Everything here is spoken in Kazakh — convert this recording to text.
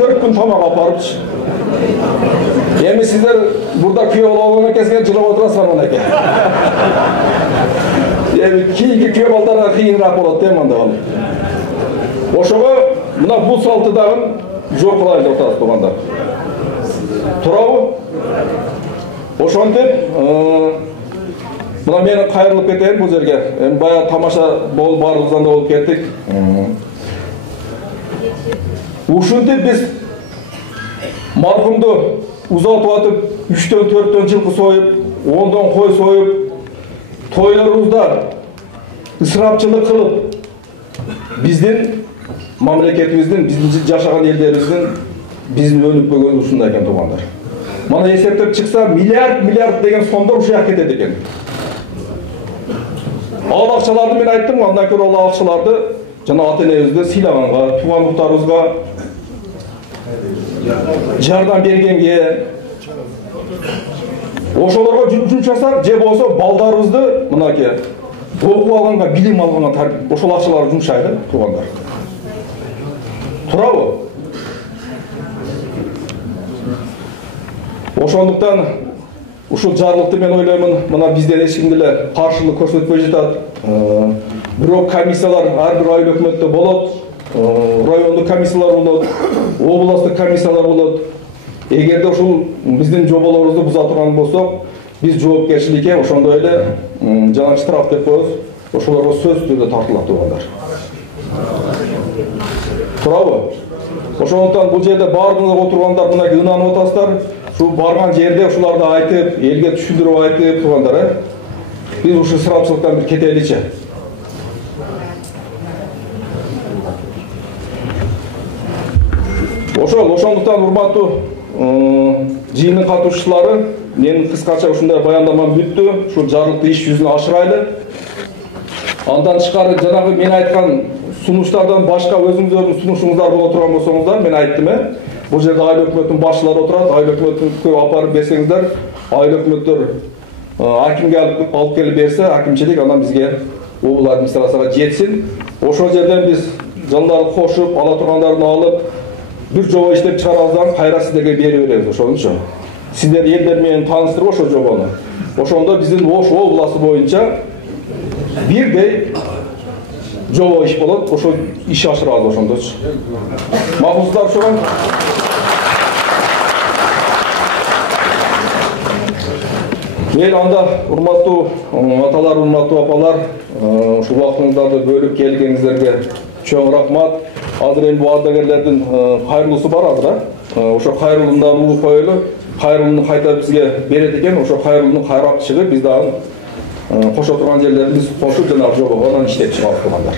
4 gün tamam aparıpçı. Endi sizler burada kүйөө болған екенсіздер жылап отырасыздар мына екен. Кейінгі күйөө балдарға қиынырақ болады деймін анда ол. Ошоға мына бұл салты дагы жоқ қылайын отырасыз туғандар. Турабы? Ошоntип мына мені қайырылып кетейін бұл жерге. Бая тамаша болып барыбыздан да болып кеттік. Ушинтип біз марқұмды ұзатып атып, 3-тен 4-тен жылқы сойып, 10-тен қой сойып, тойларымызда ысырапчылық қылып, біздің мамлекетіміздің, біздің жашаған елдеріміздің біздің өліп бөгөн ушундай екен туғандар. Мана есептеп шықса миллиард деген сомдар ушуга кетет экен. Ал акчаларды мен айттым, андан көрө ал акчаларды жана ата-энебизди сыйлаганга, туугандыктарыбызга жардам бергенге, ошолорго жумшасак, же болсо балдарыбызды мынакей окуп алганга, билим алганга ошол акчаларды жумшайлы туугандар. Турабы? Ошондуктан ушул жарлыкты мен ойлоймун, мына бизден эч ким деле каршылык көрсөтпөй жатат. Бирок комиссиялар ар бир айыл өкмөттө болот, райондук комиссиялар болот, областтык комиссиялар болот. Эгерде ушул биздин жоболорубузду буза турган болсок, биз жоопкерчиликке ошондой эле жана штраф деп коебуз, ошолорго сөзсүз түрдө тартылат тугандар. Турабы? Ошондуктан бул жерде баарыңыз отургандар мына ынанып атасыздар. Şu bargan yerde uşularda aytıp, elge düşündürüp aytıp tuğanlar. Biz uşu ısrapçılıktan bir keteliçe. Ошондуктан урматтуу жыйындын катышуучулары, менин кыскача ушундай баяндамам бүттү. Ушул жарлыкты иш жүзүнө ашырайлы. Андан тышкары жанагы мен айткан сунуштардан башка өзүңүздөрдүн сунушуңуздар боло турган болсоңуздар, мен айттым. Бұл жерде айыл өкмөттүн башчылары отурат, айыл өкмөттүн апарып берсеңиздер, айыл өкмөттөр акимге алып келип берсе, акимчилик андан бизге облус администрацияга жетсин. Ошол жерден биз жандарды кошуп, ала тургандарын алып, бир жобо иштеп чыгарабыздан кайра сиздерге берип беребиз, ошончу. Сиздер элдер менен тааныштырып ошол жобону. Ошондо биздин Ош областы боюнча бирдей жобо иш болот, ошол иш ашырабыз ошондочу. Макулсуздар ошого? Мен анда урматтуу аталар, урматтуу апалар, ушул убактыңыздарды бөлүп келгениңиздерге чоң рахмат. Азыр эми бул ардагерлердин кайрылуусу бар азыр. Ошо кайрылуудан улуу коелу, кайрылууну кайта бизге берет экен, ошо кайрылууну кайрап чыгып, биз дагы кошо турган жерлерди биз кошуп жана жобого иштеп чыгабыз тургандар.